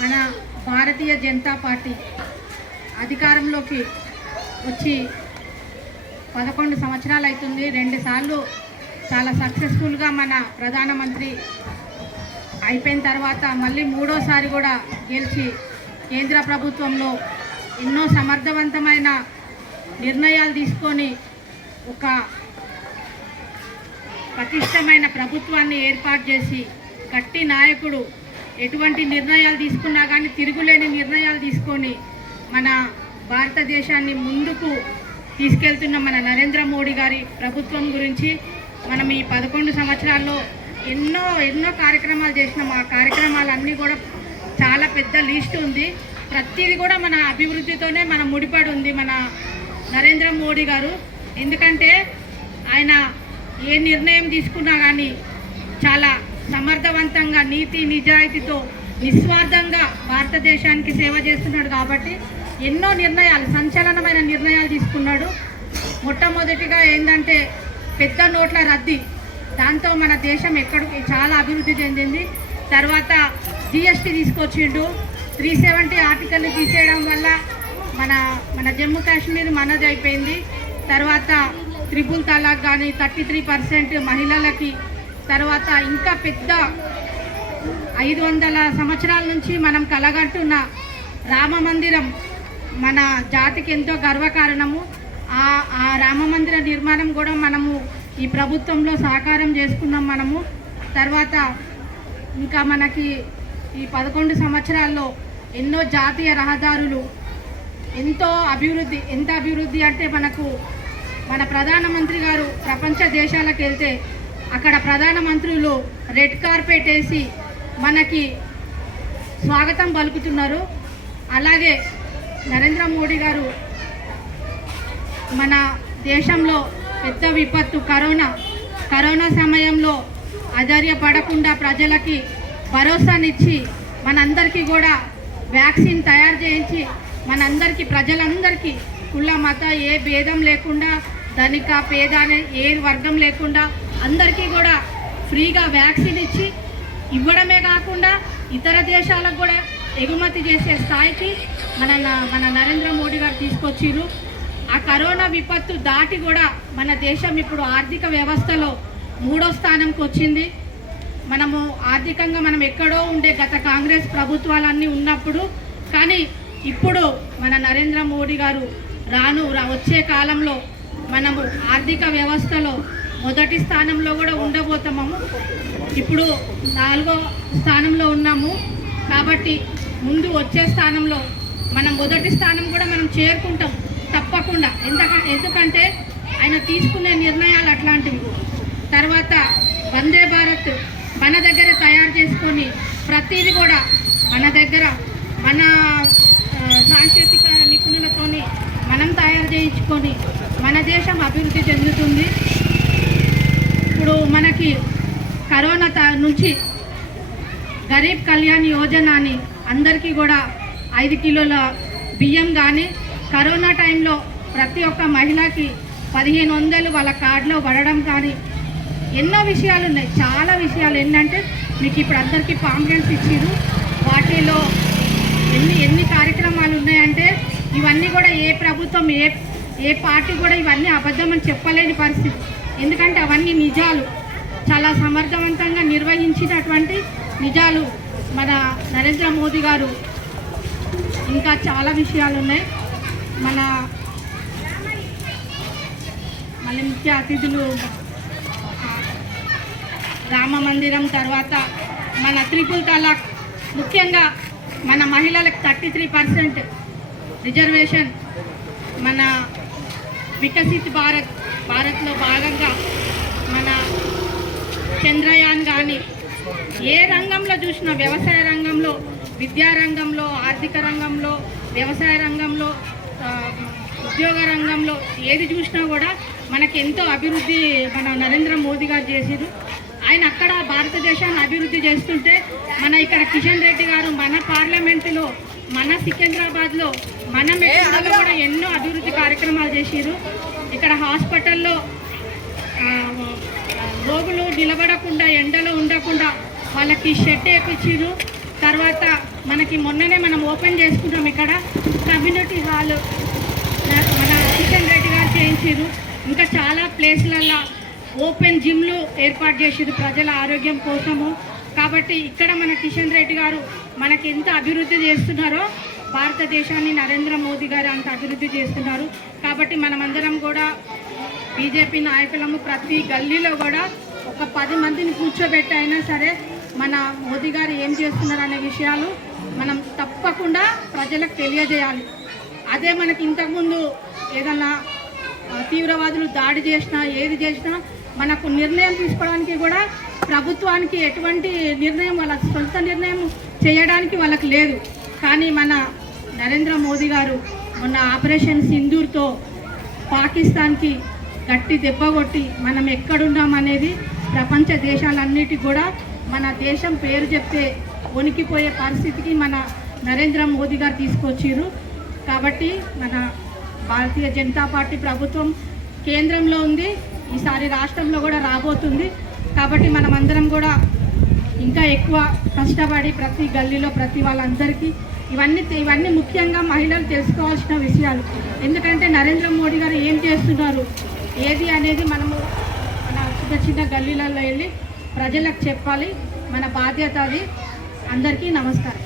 మన భారతీయ జనతా పార్టీ అధికారంలోకి వచ్చి 11 సంవత్సరాలు అవుతుంది. 2 సార్లు చాలా సక్సెస్ఫుల్గా మన ప్రధానమంత్రి అయిపోయిన తర్వాత మళ్ళీ 3వసారి కూడా గెలిచి కేంద్ర ప్రభుత్వంలో ఎన్నో సమర్థవంతమైన నిర్ణయాలు తీసుకొని ఒక పటిష్టమైన ప్రభుత్వాన్ని ఏర్పాటు చేసి గట్టి నాయకుడు ఎటువంటి నిర్ణయాలు తీసుకున్నా కానీ తిరుగులేని నిర్ణయాలు తీసుకొని మన భారతదేశాన్ని ముందుకు తీసుకెళ్తున్న మన నరేంద్ర మోడీ గారి ప్రభుత్వం గురించి మనం ఈ 11 సంవత్సరాల్లో ఎన్నో కార్యక్రమాలు చేసినాం. ఆ కార్యక్రమాలన్నీ కూడా చాలా పెద్ద లిస్ట్ ఉంది. ప్రతిదీ కూడా మన అభివృద్ధితోనే మన ముడిపడి ఉంది మన నరేంద్ర మోడీ గారు. ఎందుకంటే ఆయన ఏ నిర్ణయం తీసుకున్నా కానీ చాలా సమర్థవంతంగా నీతి నిజాయితీతో నిస్వార్థంగా భారతదేశానికి సేవ చేస్తున్నాడు. కాబట్టి ఎన్నో నిర్ణయాలు సంచలనమైన నిర్ణయాలు తీసుకున్నాడు. మొట్టమొదటిగా ఏంటంటే పెద్ద నోట్ల రద్దీ, దాంతో మన దేశం చాలా అభివృద్ధి చెందింది. తర్వాత జిఎస్టీ తీసుకొచ్చిండు. 370 ఆర్టికల్ని తీసేయడం వల్ల మన జమ్మూ కాశ్మీర్ మనది అయిపోయింది. తర్వాత ట్రిపుల్ తలాక్ కానీ 33% మహిళలకి. తర్వాత ఇంకా పెద్ద 500 సంవత్సరాల నుంచి మనం కలగంటున్న రామ మందిరం మన జాతికి ఎంతో గర్వకారణము. ఆ రామ మందిర నిర్మాణం కూడా మనము ఈ ప్రభుత్వంలో సాకారం చేసుకున్నాం మనము. తర్వాత ఇంకా మనకి ఈ 11 సంవత్సరాల్లో ఎన్నో జాతీయ రహదారులు, ఎంత అభివృద్ధి అంటే మన ప్రధానమంత్రి గారు ప్రపంచ దేశాలకు వెళ్తే అక్కడ ప్రధానమంత్రులు రెడ్ కార్పెట్ వేసి మనకి స్వాగతం పలుకుతున్నారు. అలాగే నరేంద్ర మోడీ గారు మన దేశంలో పెద్ద విపత్తు కరోనా సమయంలో అధైర్యపడకుండా ప్రజలకి భరోసానిచ్చి మనందరికీ కూడా వ్యాక్సిన్ తయారు చేయించి మనందరికీ ప్రజలందరికీ కుల మత ఏ భేదం లేకుండా ధనిక పేద అనే ఏ వర్గం లేకుండా అందరికీ కూడా ఫ్రీగా వ్యాక్సిన్ ఇచ్చి ఇవ్వడమే కాకుండా ఇతర దేశాలకు కూడా ఎగుమతి చేసే స్థాయికి మన నరేంద్ర మోడీ గారు తీసుకొచ్చిర్రు. ఆ కరోనా విపత్తు దాటి కూడా మన దేశం ఇప్పుడు ఆర్థిక వ్యవస్థలో 3వ స్థానంకి వచ్చింది. మనము ఆర్థికంగా మనం ఎక్కడో ఉండే గత కాంగ్రెస్ ప్రభుత్వాలన్నీ ఉన్నప్పుడు, కానీ ఇప్పుడు మన నరేంద్ర మోడీ గారు వచ్చే కాలంలో మనము ఆర్థిక వ్యవస్థలో మొదటి స్థానంలో కూడా ఉండబోతాము. ఇప్పుడు 4వ స్థానంలో ఉన్నాము. కాబట్టి ముందు వచ్చే స్థానంలో మనం మొదటి స్థానం కూడా మనం చేరుకుంటాం తప్పకుండా. ఎందుకంటే ఆయన తీసుకునే నిర్ణయాలు అట్లాంటివి. తర్వాత వందే భారత్ మన దగ్గర తయారు చేసుకొని ప్రతిదీ కూడా మన దగ్గర మన సాంకేతిక నిపుణులతోని మనం తయారు చేయించుకొని మన దేశం అభివృద్ధి చెందుతుంది. ఇప్పుడు మనకి కరోనా నుంచి గరీబ్ కళ్యాణ్ యోజన అని అందరికీ కూడా 5 కిలోల బియ్యం కానీ, కరోనా టైంలో ప్రతి ఒక్క మహిళకి 1500 వాళ్ళ కార్డులో పడడం కానీ ఎన్నో విషయాలు ఉన్నాయి. చాలా విషయాలు ఏంటంటే మీకు ఇప్పుడు అందరికీ పాంప్లెట్స్ ఇచ్చిరు. వాటిలో ఎన్ని కార్యక్రమాలు ఉన్నాయంటే ఇవన్నీ కూడా ఏ ప్రభుత్వం ఏ పార్టీ కూడా ఇవన్నీ అబద్ధమని చెప్పలేని పరిస్థితి. ఎందుకంటే అవన్నీ నిజాలు, చాలా సమర్థవంతంగా నిర్వహించినటువంటి నిజాలు మన నరేంద్ర మోదీ గారు. ఇంకా చాలా విషయాలు ఉన్నాయి. మళ్ళీ ముఖ్య అతిథులు రామ మందిరం, తర్వాత మన ట్రిపుల్ తలాక్, ముఖ్యంగా మన మహిళలకు 33% రిజర్వేషన్, మన వికసిత్ భారత్లో భాగంగా మన చంద్రయాన్ కానీ ఏ రంగంలో చూసినా, వ్యవసాయ రంగంలో, విద్యా రంగంలో, ఆర్థిక రంగంలో, వ్యవసాయ రంగంలో, ఉద్యోగ రంగంలో ఏది చూసినా కూడా మనకెంతో అభివృద్ధి మన నరేంద్ర మోదీ గారు చేసిరు. ఆయన అక్కడ భారతదేశాన్ని అభివృద్ధి చేస్తుంటే మన ఇక్కడ కిషన్ రెడ్డి గారు మన పార్లమెంటులో, మన సికింద్రాబాద్లో, మన మెట్రోలో కూడా ఎన్నో అభివృద్ధి కార్యక్రమాలు చేసిరు. ఇక్కడ హాస్పిటల్లో రోగులు నిలబడకుండా ఎండలో ఉండకుండా వాళ్ళకి షెడ్ వేయించారు. తర్వాత మనకి మొన్ననే మనం ఓపెన్ చేసుకుంటాం ఇక్కడ కమ్యూనిటీ హాల్ మన కిషన్ రెడ్డి గారు చేయించారు. ఇంకా చాలా ప్లేస్లలో ఓపెన్ జిమ్లు ఏర్పాటు చేసారు ప్రజల ఆరోగ్యం కోసము. కాబట్టి ఇక్కడ మన కిషన్ రెడ్డి గారు మనకి ఎంత అభివృద్ధి చేస్తున్నారో భారతదేశాన్ని నరేంద్ర మోదీ గారు అంత అభివృద్ధి చేస్తున్నారు. కాబట్టి మనమందరం కూడా బీజేపీ నాయకులము ప్రతి గల్లీలో కూడా ఒక 10 మందిని కూర్చోబెట్టి అయినా సరే మన మోదీ గారు ఏం చేస్తున్నారు అనే విషయాలు మనం తప్పకుండా ప్రజలకు తెలియజేయాలి. అదే మనకి ఇంతకుముందు ఏదన్నా తీవ్రవాదులు దాడి చేసినా ఏది చేసినా మనకు నిర్ణయం తీసుకోవడానికి కూడా ప్రభుత్వానికి ఎటువంటి నిర్ణయం వాళ్ళ సొంత నిర్ణయం చేయడానికి వాళ్ళకి లేదు. కానీ మన నరేంద్ర మోదీ గారు మొన్న ఆపరేషన్ సింధూర్తో పాకిస్తాన్కి గట్టి దెబ్బ కొట్టి మనం ఎక్కడున్నామనేది ప్రపంచ దేశాలన్నిటికీ కూడా మన దేశం పేరు చెప్తే వణికిపోయే పరిస్థితికి మన నరేంద్ర మోదీ గారు తీసుకొచ్చారు. కాబట్టి మన భారతీయ జనతా పార్టీ ప్రభుత్వం కేంద్రంలో ఉంది, ఈసారి రాష్ట్రంలో కూడా రాబోతుంది. కాబట్టి మనమందరం కూడా ఇంకా ఎక్కువ కష్టపడి ప్రతి గల్లీలో ప్రతి వాళ్ళందరికీ ఇవన్నీ ముఖ్యంగా మహిళలు తెలుసుకోవాల్సిన విషయాలు. ఎందుకంటే నరేంద్ర మోడీ గారు ఏం చేస్తున్నారు ఏది అనేది మనము మన చిన్న గల్లీలలో వెళ్ళి ప్రజలకు చెప్పాలి. మన బాధ్యత అది. అందరికీ నమస్కారం.